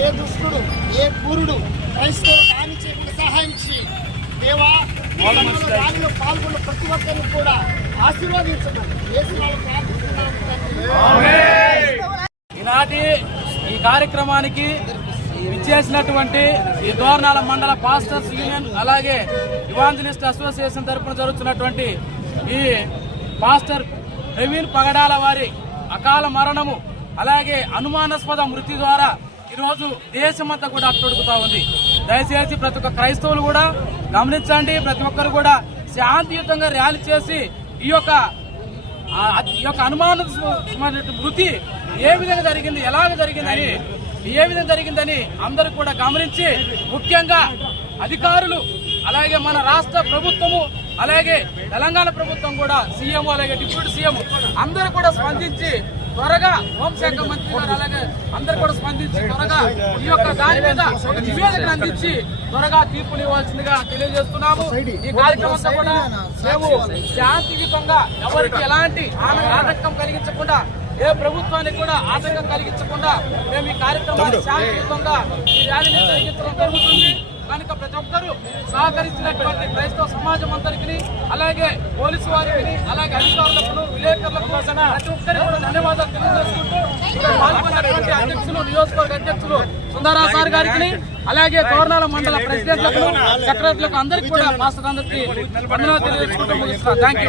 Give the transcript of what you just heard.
ఏ దుష్టుడు ఏ పూరుడు క్రైస్తవులకు హాని చేయకుండా సహాయం చేయి దేవా. ర్యాలీలో పాల్గొన్న ప్రతి ఒక్కరిని కూడా ఆశీర్వదించడం ఈనాటి ఈ కార్యక్రమానికి విచ్చేసినటువంటి ఈ దోర్నాల మండల పాస్టర్స్ యూనియన్ అలాగే ఇవాంజలిస్ట్ అసోసియేషన్ తరఫున జరుగుతున్నటువంటి ఈ పాస్టర్ ప్రవీణ్ పగడాల వారి అకాల మరణము అలాగే అనుమానాస్పద మృతి ద్వారా ఈరోజు దేశమంతా కూడా అట్టుడుకుతా ఉంది. దయచేసి ప్రతి ఒక్క క్రైస్తవులు కూడా గమనించండి. ప్రతి ఒక్కరు కూడా శాంతియుతంగా ర్యాలీ చేసి ఈ యొక్క అనుమాన మృతి ఏ విధంగా జరిగింది, ఎలాగ జరిగిందని అందరూ కూడా గమనించి, ముఖ్యంగా అధికారులు అలాగే మన రాష్ట్ర ప్రభుత్వము అలాగే తెలంగాణ ప్రభుత్వం కూడా సీఎం అలాగే డిప్యూటీ సీఎం అందరూ కూడా స్పందించి త్వరగా హోంశాఖ మంత్రి గారు అలాగే అందరూ కూడా స్పందించి త్వరగా ఈ యొక్క దాని మీద ఒక నివేదిక అందించి త్వరగా తీర్పులు ఇవ్వాల్సిందిగా తెలియజేస్తున్నాము. ఈ కార్యక్రమంతో కూడా మేము శాంతియుతంగా ఎవరికి ఎలాంటి ఆటంకం కలిగించకుండా, ఏ ప్రభుత్వానికి కూడా ఆటంకం కలిగించకుండా మేము ఈ కార్యక్రమాన్ని శాంతియుతంగా ఈ ర్యాలీని జరిగించడం జరుగుతుంది. కనుక ప్రతి ఒక్కరూ సహకరించినటువంటి క్రైస్తవ సమాజం అందరికీ అలాగే పోలీసు వారికి అలాగే అధికారులకు విలేకరులకు ప్రతి ఒక్కరికి కూడా ధన్యవాదాలు తెలియజేసుకుంటూ పాల్గొన్నటువంటి అధ్యక్షులు నియోజకవర్గ అధ్యక్షులు సుందరా సార్ గారికి అలాగే దోర్నాల మండల ప్రెసిడెంట్లకు సెక్రటరీలకు అందరికీ కూడా మాస్టర్ అందరికీ వందనాలు తెలియజేసుకుంటూ ముగిస్తున్నాను. Thank you.